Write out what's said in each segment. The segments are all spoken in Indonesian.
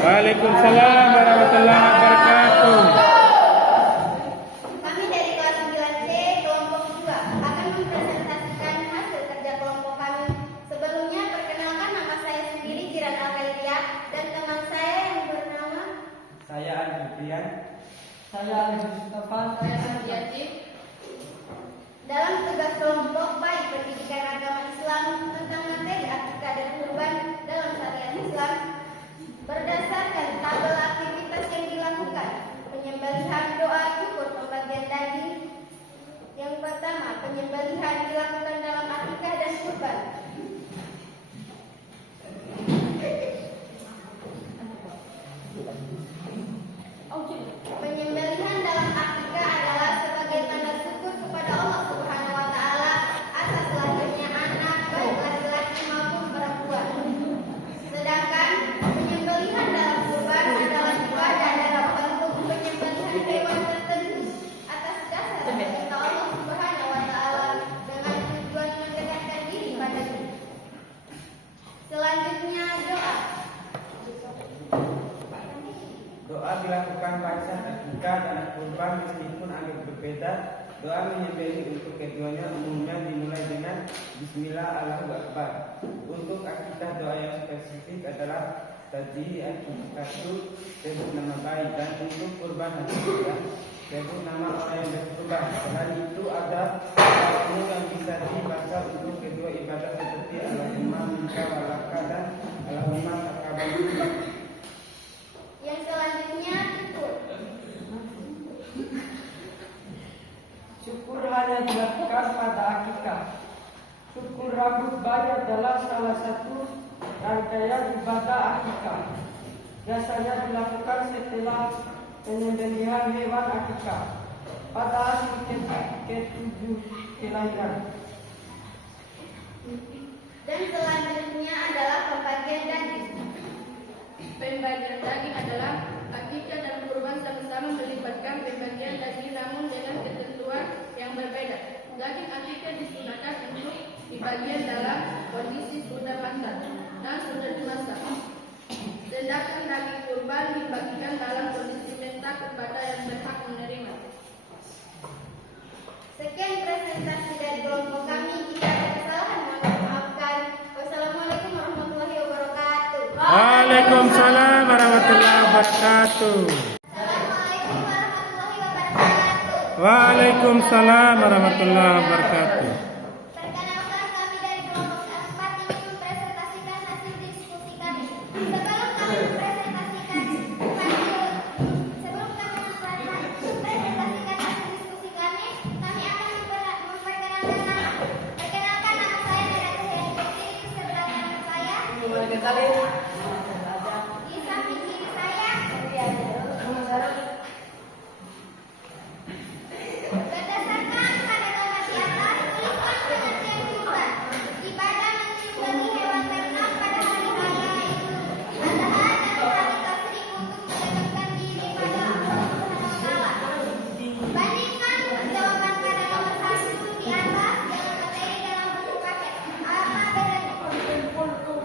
Waalaikumsalam warahmatullahi wabarakatuh. Kami dari kelas 9C kelompok 2 akan mempresentasikan hasil kerja kelompok kami. Sebelumnya perkenalkan, nama saya sendiri Jiran Alkairia dan teman saya yang bernama Saya Alfian. Saya Ali Mustafa. Saya Sandiati. dalam tugas kelompok baik pendidikan agama Islam tentang materi akikah dan kurban dalam syariat Islam berdasarkan tabel aktivitas yang dilakukan. Penyembelihan, doa, syukur, pembagian daging. Yang pertama, penyembelihan dilakukan dalam akikah dan kurban. Penyembelihan dalam akikah adalah sebagai tanda syukur kepada Allah Subhanahu wa taala atas lahirnya anak baik laki-laki maupun perempuan. Sedangkan penyembelihan dalam kurban adalah ibadah dalam bentuk penyembelihan hewan tertentu atas dasar perintah Allah Subhanahu wa taala dengan tujuan mendekatkan diri padanya. Selanjutnya doa. Doa dilakukan pada akikah dan kurban meskipun agak berbeda. Doa menyembelih untuk keduanya umumnya dimulai dengan Bismillah Allahu Akbar. Untuk akikah doa yang spesifik adalah tadi akikatu sebut nama baik, dan untuk kurban akikah sebut nama orang yang berkurban. Selain itu ada ilmu yang bisa dibaca untuk kedua ibadah seperti Allahumma minka walaka dan Allahumma taqabbal. Yang selanjutnya syukur. Syukur hanya dilakukan pada akikah. Syukur rambut bayi adalah salah satu rangkaian ibadah akikah. Biasanya dilakukan setelah penyembelihan hewan akikah pada hari ke-7 kelahiran. Dan selanjutnya adalah pembagian daging. Pembagian daging adalah akikah dan kurban sama-sama melibatkan pembagian daging namun dengan ketentuan yang berbeda. Daging akikah disunahkan untuk dibagian dalam kondisi sudah matang dan sudah dimasak. Sedangkan daging kurban dibagikan dalam kondisi mentah kepada yang berhak menerima. Sekian presentasi dari kelompok kami. Jika ada kesalahan mohon dimaafkan. Wassalamualaikum warahmatullahi wabarakatuh. Waalaikumsalam warahmatullahi wabarakatuh. Assalamualaikum warahmatullahi wabarakatuh. Waalaikumsalam warahmatullahi wabarakatuh. Perkenalkan, kami dari kelompok 4 ingin mempresentasikan hasil diskusi kami. Sebelum kami mempresentasikan hasil diskusi kami akan memperkenalkan nama. Perkenalkan, nama saya Nada Heri Putri, sebelah kanan saya. Di samping kiri saya. Berdasarkan pada gambar di atas, tuliskan pengertian kurban. Ibadah menyembelih hewan ternak pada hari raya Idul Adha dan hari Tasyrik untuk mendekatkan diri pada Allah Subhanahu wa taala. Bandingkan jawaban pada nomor 1 di atas dengan materi dalam buku paket. Apa bedanya?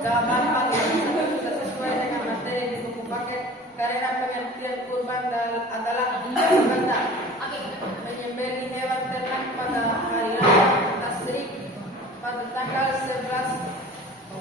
Jawaban paling sudah sesuai dengan materi di buku paket karena pengertian kurban adalah ibadah menyembelih hewan ternak pada hari raya Tasyrik pada tanggal 11